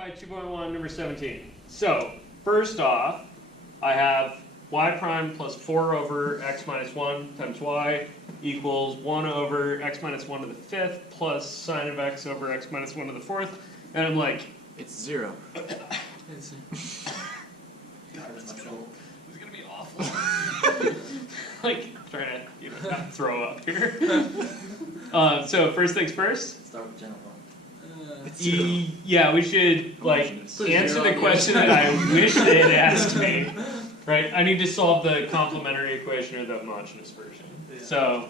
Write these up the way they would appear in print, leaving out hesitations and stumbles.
try 2.1, number 17. So, first off, I have y prime plus 4 over x minus 1 times y equals 1 over x minus 1 to the 5th plus sine of x over x minus 1 to the 4th. And I'm like, it's 0. God, this is gonna be awful. Like, trying to, not throw up here. So, first things first. Start with general. Yeah, we should answer the question that I wish they had asked me. Right, I need to solve the complementary equation or the homogeneous version. Yeah. So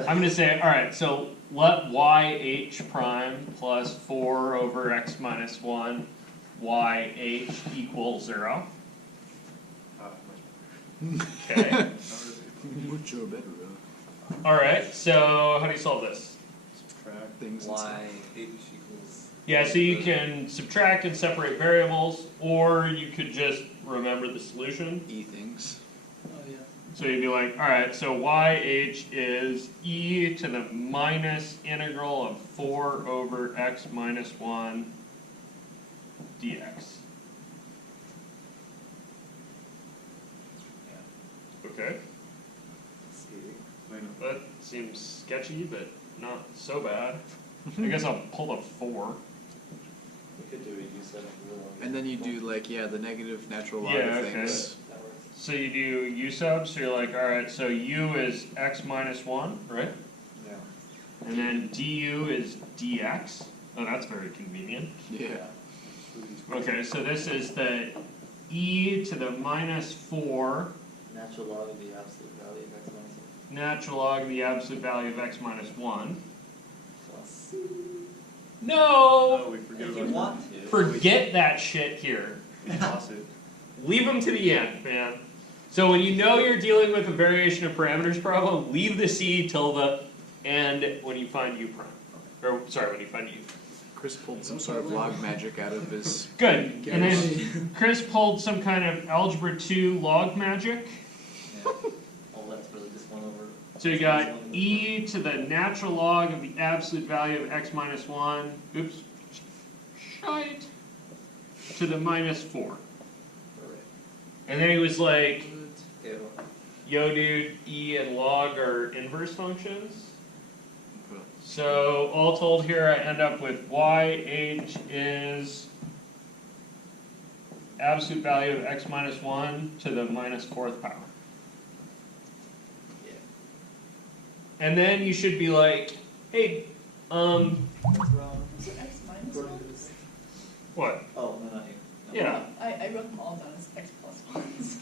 I'm going to say, all right. So let yh prime plus 4 over x minus 1 yh equal 0. Okay. Mucho better. All right. So how do you solve this? Subtract things. Y h equals. Yeah, so you can subtract and separate variables, or you could just remember the solution. E things. Oh yeah. So you'd be like, all right, so yh is e to the minus integral of 4 over x minus 1 dx. Okay, that seems sketchy, but not so bad. I guess I'll pull a 4. We could do a U7 rule. And then you do the negative natural log Yeah, of okay. things. That works. So you do u sub, so you're like, all right, so u is x minus 1, right? Yeah. And then du is dx. Oh, that's very convenient. Yeah. Okay, so this is the e to the minus 4 Natural log of the absolute value of x minus 1 natural log of the absolute value of x minus 1. plus. No! Oh, we forget If you about want to. Forget that shit here. that. Leave them to the end, man. So when you know you're dealing with a variation of parameters problem, leave the c till the end when you find u prime. Or, sorry, when you find u. Chris pulled some sort of log magic out of his. Good. And then Chris pulled some kind of algebra 2 log magic. Yeah. Oh, that's really just 1 over. So you got e to the natural log of the absolute value of x minus 1, oops, shite, to the minus 4. Alright. And then he was like, Ew. yo dude, e and log are inverse functions. So all told here I end up with yh is absolute value of x minus 1 to the minus 4th power. Yeah. And then you should be like, hey, What's wrong? Is it x minus 1? what? Oh, no, not you. No. Yeah. I wrote them all down as x plus 1s.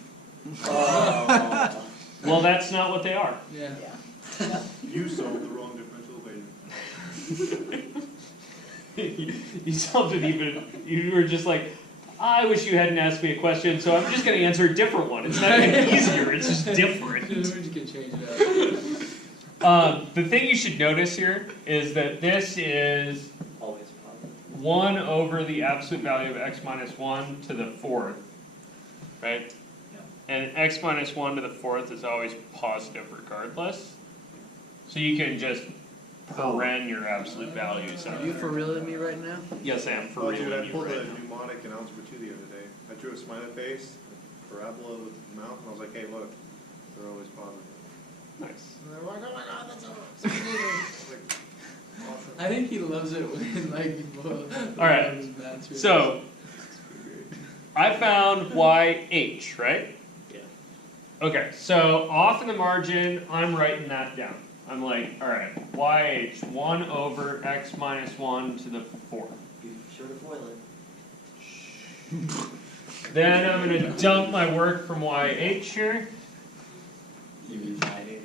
Oh. Well, that's not what they are. Yeah. Yeah. You solved the wrong differential equation. You solved it even, you were just like, I wish you hadn't asked me a question, so I'm just going to answer a different one. It's not even easier, it's just different. You can change it up. The thing you should notice here is that this is Always positive. 1 over the absolute value of x minus 1 to the 4th, right? Yeah. And x minus 1 to the 4th is always positive regardless. So you can just paren your absolute values out Are you there. for real with me right now? Yes, I am for Oh, real dude, I with you pulled right a now. mnemonic in algebra 2 the other day. I drew a smiley face, a parabola with a mouth, and I was like, hey, look, they're always positive. Nice. And they're like, oh my god, that's so cool. Like, awesome. I think he loves it when people. Alright, so I found yh, right? Yeah. Okay, so off in the margin, I'm writing that down. I'm like, alright, yh, 1 over x minus 1 to the 4th. Be sure to foil it. Then I'm going to dump my work from yh here. You mean 9H.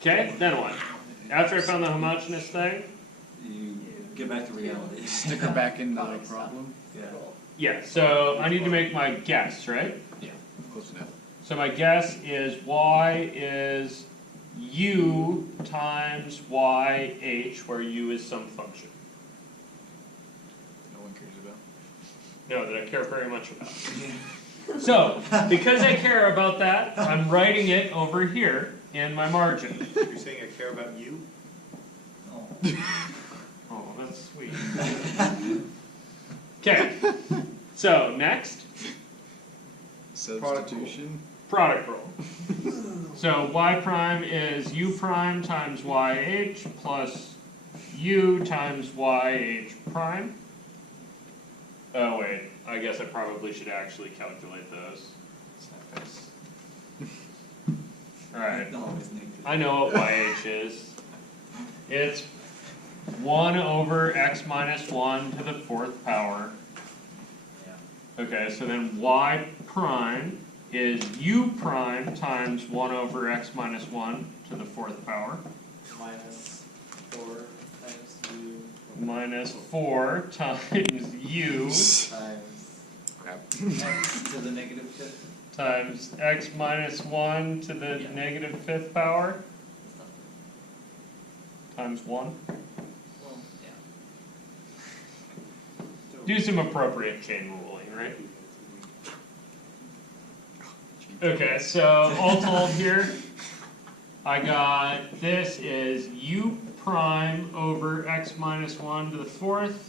Okay, then what? After I found the homogeneous thing? You get back to reality. Stick her back in the problem. Yeah. Yeah, so I need to make my guess, right? Yeah, close enough. So my guess is y is u times yh, where u is some function. No one cares about. No, that I care very much about. So, because I care about that, I'm writing it over here in my margin. You're saying I care about you? Oh. Oh, that's sweet. Okay, so next, Substitution. product rule. So y prime is u prime times yh plus u times yh prime. Oh wait, I guess I probably should actually calculate those. Alright, Always negative. I know what yh is. It's 1 over x minus 1 to the 4th power. Yeah. Okay, so then y prime is u prime times 1 over x minus 1 to the 4th power. Minus 4 times u Minus 4 times u times Crap. X to the negative fifth. times x minus 1 to the Yeah. negative 5th power That's not times 1. well, yeah. Do some appropriate chain ruling, right? Okay, so all told here, I got this is u prime over x minus 1 to the 4th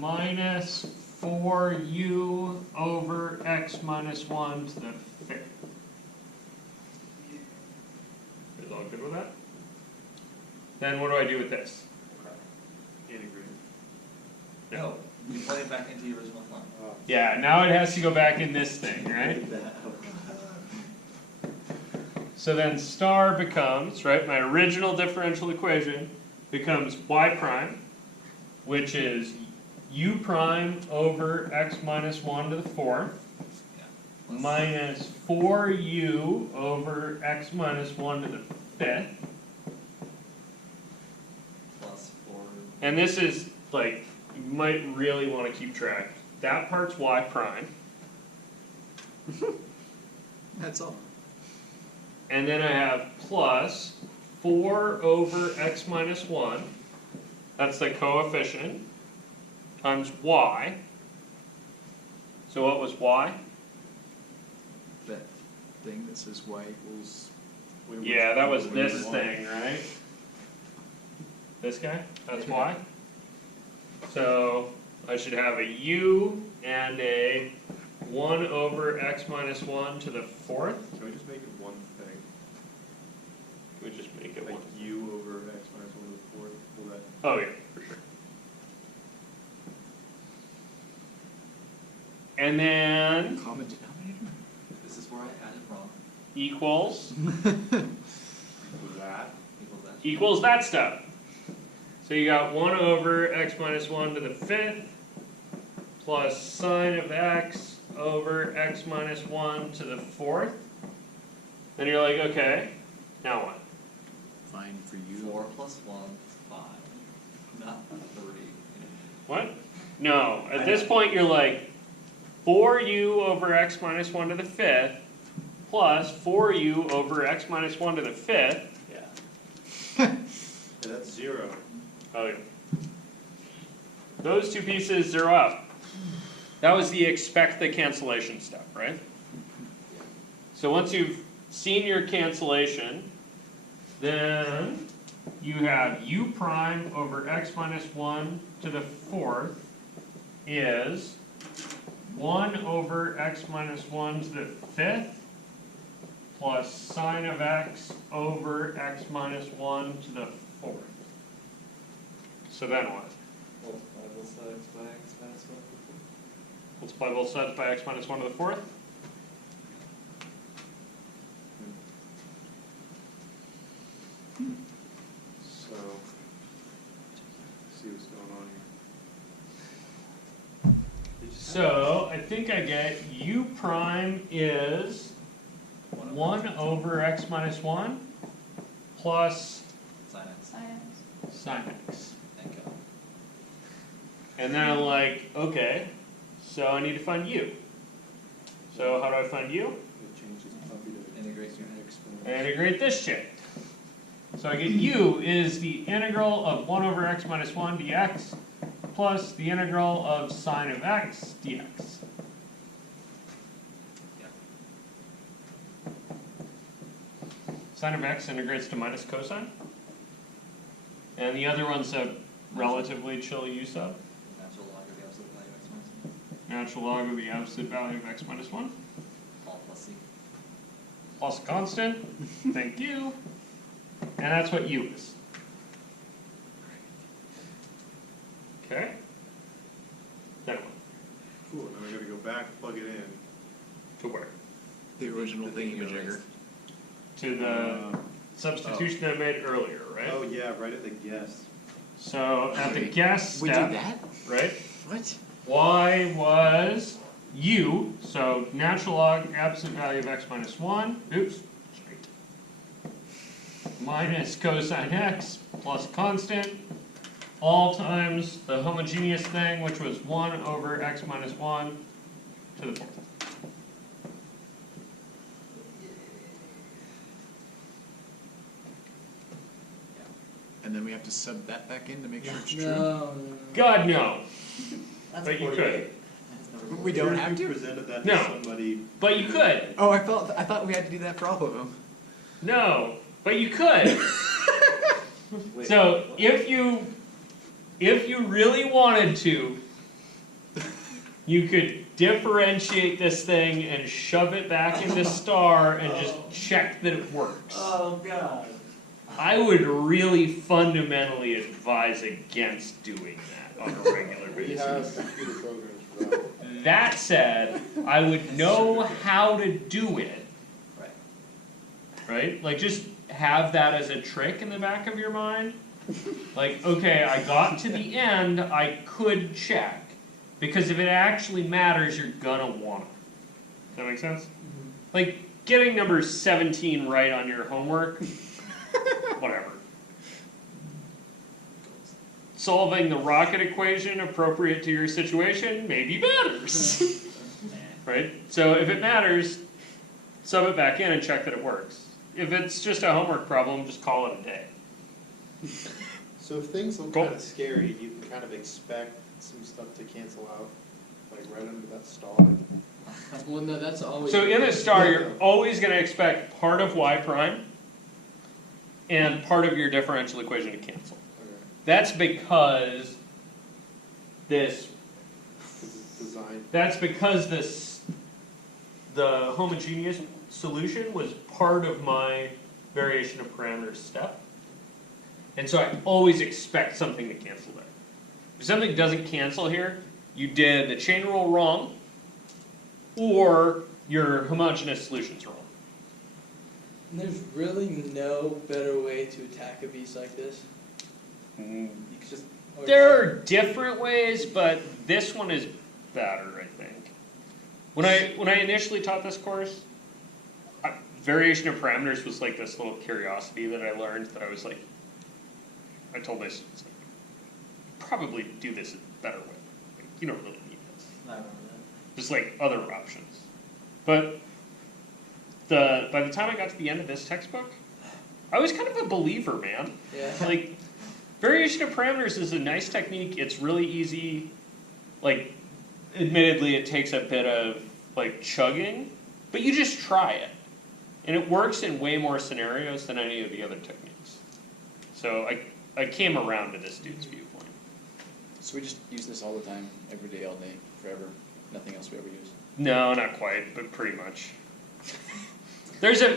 minus 4u over x minus 1 to the 5th. Is all good with that? Then what do I do with this? Integrate. No, you play it back into the original form. Yeah, now it has to go back in this thing, right? So then star becomes, right, my original differential equation becomes y prime, which is u prime over x minus 1 to the 4th, Plus- minus 4u over x minus 1 to the 5th. plus 4. And this is, like, you might really want to keep track. That part's y prime. That's all. And then I have plus 4 over x minus 1, that's the coefficient, times y. So what was y? That thing that says y equals. Yeah, that was this thing, right? This guy? That's y? So I should have a u and a 1 over x minus 1 to the 4th. Can we just make it one thing? We just make it Like one. u over x minus 1 to the 4th, will that? Oh yeah, for sure. And then Common denominator? This is where I added wrong. equals That? Equals that. equals that stuff. So you got 1 over x minus 1 to the 5th plus sine of x over x minus 1 to the 4th. Then you're like, okay, now what? Fine for you. 4 plus 1 is 5. Not 3. What? No, at this point you're like 4u over x minus 1 to the 5th plus 4u over x minus 1 to the 5th. Yeah. Yeah, that's 0. Oh yeah. Those two pieces zero out. That was the expect the cancellation step, right? So once you've seen your cancellation, then you have u prime over x minus 1 to the 4th is 1 over x minus 1 to the 5th plus sine of x over x minus 1 to the 4th. So then what? Multiply both sides by x minus 1. Multiply both sides by x minus 1 to the 4th. So, see what's going on here. So I think I get u prime is 1 over x minus 1 plus Sin x. Science. sine x. Thank God. And then I'm like, okay, so I need to find u. So how do I find u? It changes puppy to Integrate your I integrate this shit. So I get u is the integral of 1 over x minus 1 dx plus the integral of sine of x dx. Sine of x integrates to minus cosine. And the other one's a relatively chill u sub. natural log of the absolute value of x minus 1, All plus C. plus constant, thank you, and that's what u is. Okay? Then what? Cool, now I gotta go back, plug it in. To where? The original thingamajigger. To the substitution I made earlier, right? Oh, yeah, right at the guess. So at the Wait, guess We did step, that? right? What? Y was u, so natural log absolute value of x minus 1, oops, straight. Minus cosine x plus constant, all times the homogeneous thing, which was 1 over x minus 1 to the 4th. And then we have to sub that back in to make sure it's true? No. God, no, That's but you 48. could, That's number We don't Sure, have if you to? presented that No. to somebody. but you could, Oh, I thought we had to do that for all of them. no, but you could. Wait, So if you really wanted to, you could differentiate this thing and shove it back into star and just check that it works. Oh god. I would really fundamentally advise against doing that on a regular We have basis. computer programs for that. That said, I would know how to do it, Right. right? Like just have that as a trick in the back of your mind. Like, okay, I got to the end, I could check. Because if it actually matters, you're gonna want it. Does that make sense? Like, getting number 17 right on your homework, whatever. Solving the rocket equation appropriate to your situation maybe matters. Right? So if it matters, sub it back in and check that it works. If it's just a homework problem, just call it a day. So if things look Cool. kind of scary, you can kind of expect some stuff to cancel out, like right under that star. Well, no, that's always. So in a star, you're always going to expect part of y prime and part of your differential equation to cancel. Okay. That's because this. 'Cause it's designed. That's because the homogeneous solution was part of my variation of parameters step, and so I always expect something to cancel there. If something doesn't cancel here, you did the chain rule wrong, or your homogeneous solution's wrong. And there's really no better way to attack a beast like this. You could just. Or There are different ways, but this one is better, I think. When I initially taught this course, variation of parameters was like this little curiosity that I learned that I was like, I told my students, like, probably do this a better way. Like, you don't really need this. I remember that. Just like other options. But by the time I got to the end of this textbook, I was kind of a believer, man. Yeah. Like, variation of parameters is a nice technique. It's really easy. Like, admittedly, it takes a bit of like chugging, but you just try it, and it works in way more scenarios than any of the other techniques. So I came around to this dude's viewpoint. So we just use this all the time, every day, all day, forever. Nothing else we ever use. No, not quite, but pretty much. There's a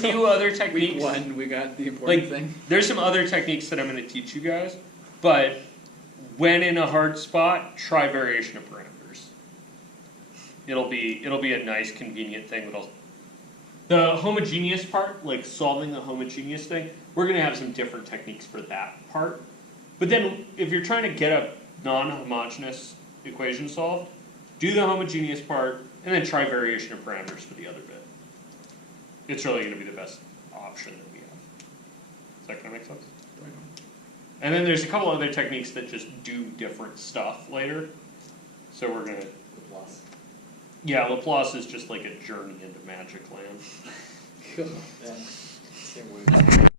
few other techniques. Week one, we got the important Like, thing. there's some other techniques that I'm going to teach you guys, but when in a hard spot, try variation of parameters. It'll be a nice, convenient thing that'll. The homogeneous part, like solving the homogeneous thing, we're going to have some different techniques for that part. But then, if you're trying to get a non-homogeneous equation solved, do the homogeneous part, and then try variation of parameters for the other bit. It's really going to be the best option that we have. Does that kind of make sense? And then there's a couple other techniques that just do different stuff later. So we're gonna. Laplace. Yeah, Laplace is just like a journey into magic land. Yeah. Same way.